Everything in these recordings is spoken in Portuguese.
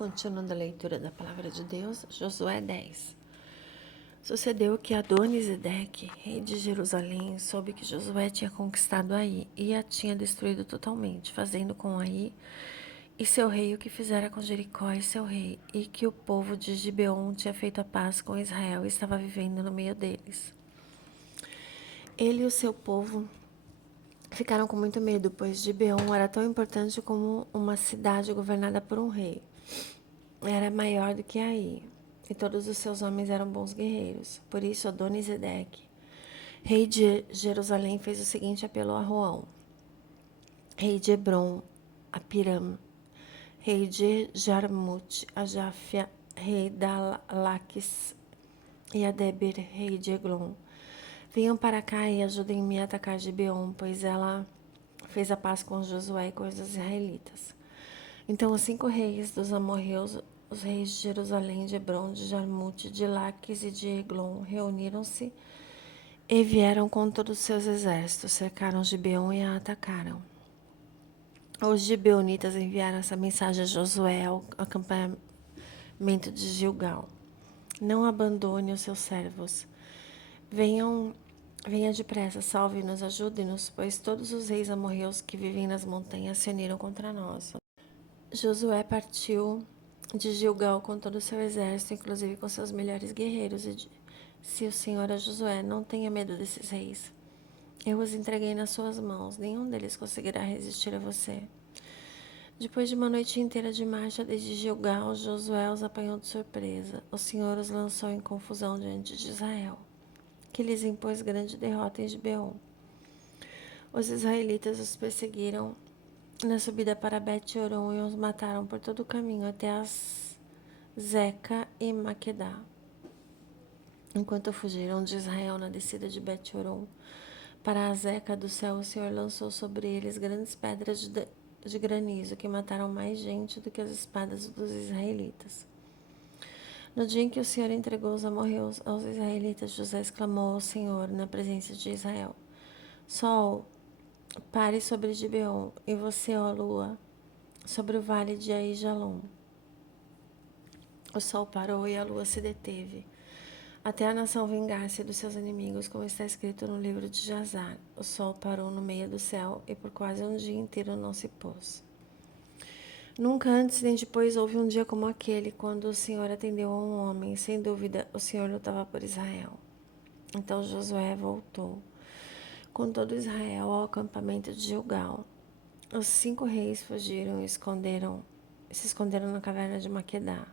Continuando a leitura da palavra de Deus, Josué 10. Sucedeu que Adoni-Zedeque, rei de Jerusalém, soube que Josué tinha conquistado Ai e a tinha destruído totalmente, fazendo com Ai e seu rei o que fizera com Jericó e seu rei, e que o povo de Gibeon tinha feito a paz com Israel e estava vivendo no meio deles. Ele e o seu povo ficaram com muito medo, pois Gibeon era tão importante como uma cidade governada por um rei. Era maior do que Ai, e todos os seus homens eram bons guerreiros. Por isso, Adoni-Zedeque, rei de Jerusalém, fez o seguinte apelo a Roão, rei de Hebron, a Piram, rei de Jarmute, a Jáfia, rei da Laquis, e a Debir, rei de Eglon. Venham para cá e ajudem-me a atacar Gibeon, pois ela fez a paz com Josué e com os israelitas. Então os 5 reis dos amorreus, os reis de Jerusalém, de Hebron, de Jarmute, de Laques e de Eglon, reuniram-se e vieram com todos os seus exércitos, cercaram Gibeon e a atacaram. Os gibeonitas enviaram essa mensagem a Josué ao acampamento de Gilgal: não abandone os seus servos. Venha depressa, salve-nos, ajude-nos, pois todos os reis amorreus que vivem nas montanhas se uniram contra nós. Josué partiu de Gilgal com todo o seu exército, inclusive com seus melhores guerreiros, e disse o Senhor a Josué: não tenha medo desses reis. Eu os entreguei nas suas mãos, nenhum deles conseguirá resistir a você. Depois de uma noite inteira de marcha desde Gilgal, Josué os apanhou de surpresa. O Senhor os lançou em confusão diante de Israel, que lhes impôs grande derrota em Gibeon. Os israelitas os perseguiram na subida para Bet-Horon e os mataram por todo o caminho até as Zeca e Maquedá. Enquanto fugiram de Israel na descida de Bet-Horon para a Zeca do céu, o Senhor lançou sobre eles grandes pedras de granizo que mataram mais gente do que as espadas dos israelitas. No dia em que o Senhor entregou os amorreus aos israelitas, José exclamou ao Senhor na presença de Israel: Sol, pare sobre Gibeon, e você, ó lua, sobre o vale de Aijalon. O sol parou e a lua se deteve, até a nação vingar-se dos seus inimigos, como está escrito no livro de Jazar. O sol parou no meio do céu e por quase um dia inteiro não se pôs. Nunca antes nem depois houve um dia como aquele, quando o Senhor atendeu a um homem. Sem dúvida, o Senhor lutava por Israel. Então Josué voltou com todo Israel ao acampamento de Gilgal. Os 5 reis fugiram e se esconderam na caverna de Maquedá.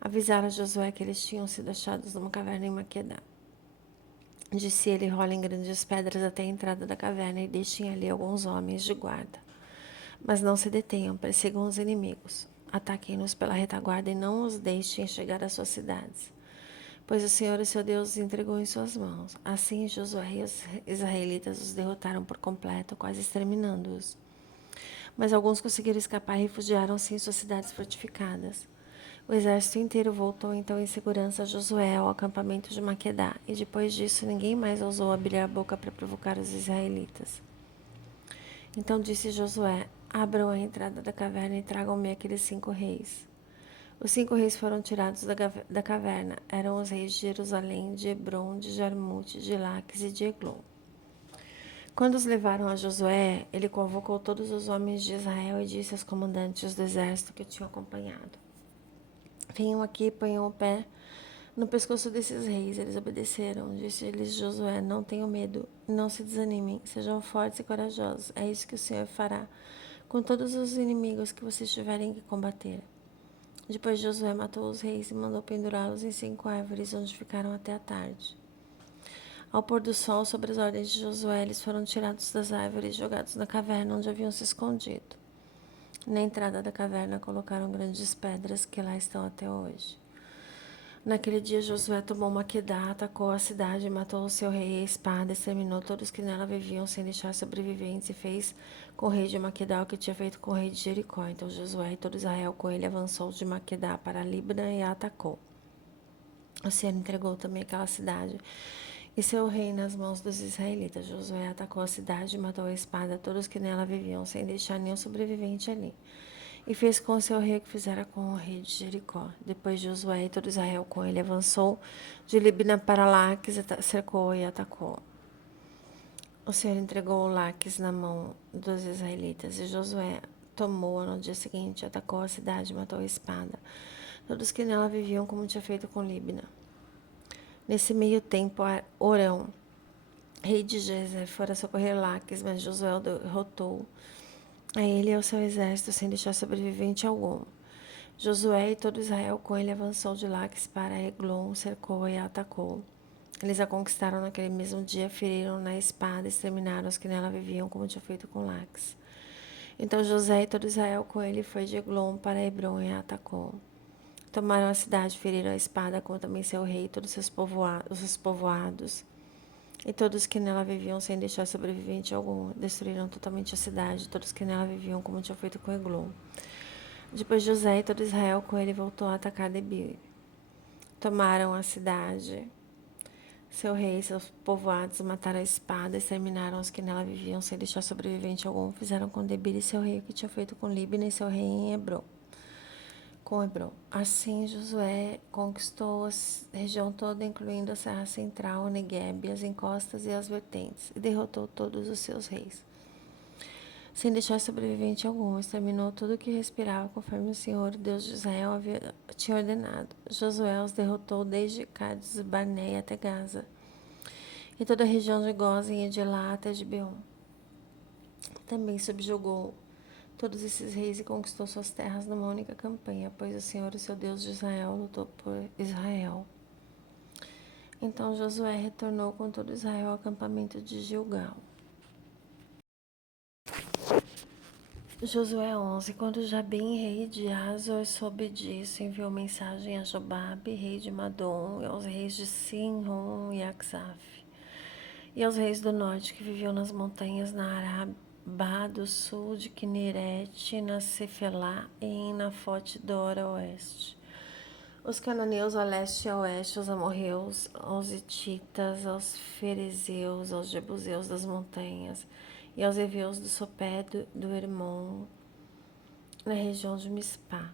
Avisaram a Josué que eles tinham sido achados numa caverna em Maquedá. Disse ele: rolem grandes pedras até a entrada da caverna e deixem ali alguns homens de guarda. Mas não se detenham, persigam os inimigos. Ataquem-nos pela retaguarda e não os deixem chegar às suas cidades, pois o Senhor, o seu Deus, os entregou em suas mãos. Assim Josué e os israelitas os derrotaram por completo, quase exterminando-os. Mas alguns conseguiram escapar e refugiaram-se em suas cidades fortificadas. O exército inteiro voltou então em segurança a Josué ao acampamento de Maquedá, e depois disso ninguém mais ousou abrir a boca para provocar os israelitas. Então disse Josué: abram a entrada da caverna e tragam-me aqueles 5 reis. Os 5 reis foram tirados da caverna. Eram os reis de Jerusalém, de Hebron, de Jarmute, de Laques e de Eglon. Quando os levaram a Josué, ele convocou todos os homens de Israel e disse aos comandantes do exército que o tinham acompanhado: venham aqui e ponham o pé no pescoço desses reis. Eles obedeceram. Disse-lhes Josué: não tenham medo, não se desanimem, sejam fortes e corajosos. É isso que o Senhor fará com todos os inimigos que vocês tiverem que combater. Depois Josué matou os reis e mandou pendurá-los em 5 árvores, onde ficaram até a tarde. Ao pôr do sol, sobre as ordens de Josué, eles foram tirados das árvores e jogados na caverna onde haviam se escondido. Na entrada da caverna colocaram grandes pedras que lá estão até hoje. Naquele dia Josué tomou Maquedá, atacou a cidade, matou o seu rei à espada, exterminou todos que nela viviam sem deixar sobreviventes e fez com o rei de Maquedá o que tinha feito com o rei de Jericó. Então Josué e todo Israel com ele avançou de Maquedá para Libna e a atacou. O Senhor entregou também aquela cidade e seu rei nas mãos dos israelitas. Josué atacou a cidade e matou à espada todos que nela viviam, sem deixar nenhum sobrevivente ali. e fez com o seu rei o que fizera com o rei de Jericó. Depois Josué e todo Israel com ele avançou de Libna para Laques, cercou e atacou. O Senhor entregou Laques na mão dos israelitas, e Josué tomou-a no dia seguinte, atacou a cidade e matou a espada todos que nela viviam, como tinha feito com Libna. Nesse meio tempo, Orão, rei de Gezer, fora socorrer Laques, mas Josué o derrotou a ele e ao seu exército, sem deixar sobrevivente algum. Josué e todo Israel com ele avançou de Laques para Eglon, cercou e a atacou. Eles a conquistaram naquele mesmo dia, feriram na espada e exterminaram os que nela viviam, como tinha feito com Laques. Então José e todo Israel com ele foi de Eglon para Hebron e a atacou. Tomaram a cidade, feriram a espada, como também seu rei e todos os seus povoados. E todos que nela viviam, sem deixar sobrevivente algum, destruíram totalmente a cidade, todos que nela viviam, como tinha feito com Eglon. Depois José e todo Israel com ele voltou a atacar Debir. Tomaram a cidade, seu rei e seus povoados, mataram a espada, exterminaram os que nela viviam, sem deixar sobrevivente algum. Fizeram com Debir e seu rei o que tinha feito com Libna e seu rei em Hebron. Com Hebron. Assim, Josué conquistou a região toda, incluindo a Serra Central, o Negueb, as encostas e as vertentes, e derrotou todos os seus reis, sem deixar sobrevivente algum. Exterminou tudo que respirava, conforme o Senhor, Deus de Israel, tinha ordenado. Josué os derrotou desde Cádiz e Barneia até Gaza, e toda a região de Gósen e de Elá até Gibeon. Também subjugou todos esses reis e conquistou suas terras numa única campanha, pois o Senhor, o seu Deus de Israel, lutou por Israel. Então Josué retornou com todo Israel ao acampamento de Gilgal. Josué 11. Quando Jabim, rei de Hazor, soube disso, enviou mensagem a Jobabe, rei de Madom, e aos reis de Sinron e Aksaf, e aos reis do norte que viviam nas montanhas na Arabá do sul de Quinerete, na Cefelá e em Nafote Dora oeste. Os cananeus a leste e a oeste, os amorreus, aos hititas, aos ferezeus, aos jebuseus das montanhas, e aos heveus do sopé do Hermon, na região de Mispá.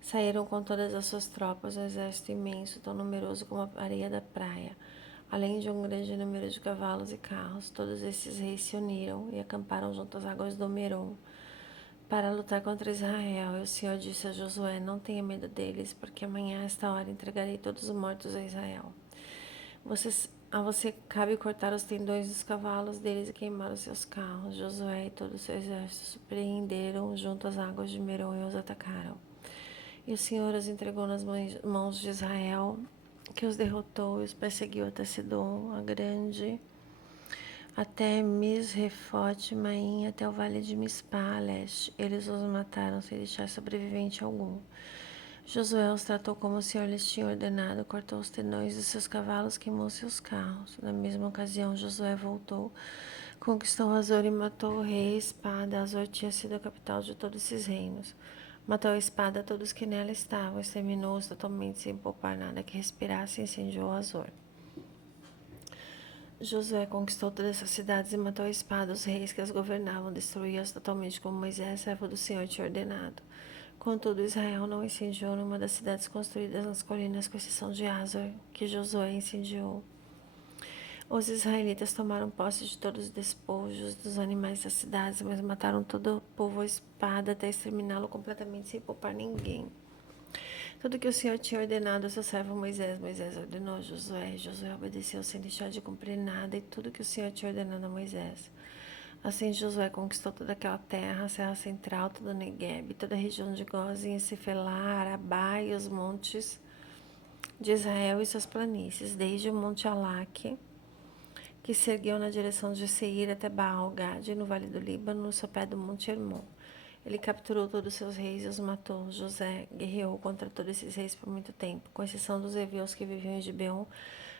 Saíram com todas as suas tropas, um exército imenso, tão numeroso como a areia da praia, além de um grande número de cavalos e carros. Todos esses reis se uniram e acamparam junto às águas do Merom para lutar contra Israel. E o Senhor disse a Josué: não tenha medo deles, porque amanhã a esta hora entregarei todos os mortos a Israel. A você cabe cortar os tendões dos cavalos deles e queimar os seus carros. Josué e todo o seu exército surpreenderam junto às águas de Merom e os atacaram. E o Senhor os entregou nas mãos de Israel, que os derrotou e os perseguiu até Sidom, a grande, até Misrefote Maim, até o vale de Mispá, a leste. Eles os mataram sem deixar sobrevivente algum. Josué os tratou como o Senhor lhes tinha ordenado, cortou os tendões dos seus cavalos, queimou seus carros. Na mesma ocasião, Josué voltou, conquistou Azor e matou o rei a espada. Azor tinha sido a capital de todos esses reinos. Matou a espada a todos que nela estavam, exterminou-os totalmente sem poupar nada que respirasse e incendiou Azor. Josué conquistou todas essas cidades e matou a espada os reis que as governavam, destruiu-as totalmente como Moisés, servo do Senhor, tinha ordenado. Contudo, Israel não incendiou nenhuma das cidades construídas nas colinas, com exceção de Hazor, que Josué incendiou. Os israelitas tomaram posse de todos os despojos dos animais das cidades, mas mataram todo o povo à espada até exterminá-lo completamente, sem poupar ninguém. Tudo que o Senhor tinha ordenado ao seu servo Moisés, Moisés ordenou a Josué, e Josué obedeceu sem deixar de cumprir nada, e tudo que o Senhor tinha ordenado a Moisés. Assim Josué conquistou toda aquela terra, a Serra Central, todo o Negueb, toda a região de Gósen, Cefelá, Arabá e os montes de Israel e suas planícies, desde o Monte Alaque, que se ergueu na direção de Seir até Baal-Gade, no Vale do Líbano, no sopé do Monte Hermon. Ele capturou todos os seus reis e os matou. José guerreou contra todos esses reis por muito tempo, com exceção dos heveus que viviam em Gibeon.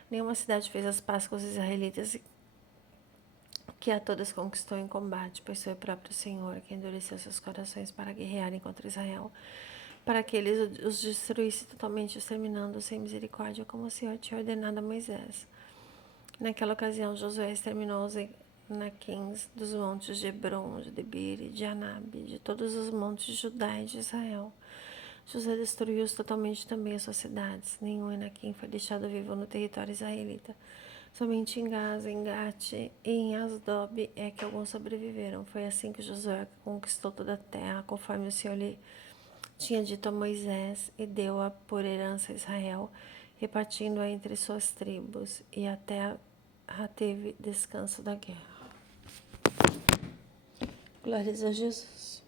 Nenhuma cidade fez as pazes com os israelitas, que a todas conquistou em combate, pois foi o próprio Senhor que endureceu seus corações para guerrearem contra Israel, para que ele os destruísse totalmente, exterminando-os sem misericórdia, como o Senhor tinha ordenado a Moisés. Naquela ocasião, Josué exterminou Anaquins dos montes de Hebron, de Debir e de Anabe, de todos os montes de Judá e de Israel. José destruiu totalmente também as suas cidades. Nenhum Anaquim foi deixado vivo no território israelita. Somente em Gaza, em Gate e em Asdob é que alguns sobreviveram. Foi assim que Josué conquistou toda a terra, conforme o Senhor lhe tinha dito a Moisés, e deu-a por herança a Israel, repartindo-a entre suas tribos, e a terra teve descanso da guerra. Glórias a Jesus.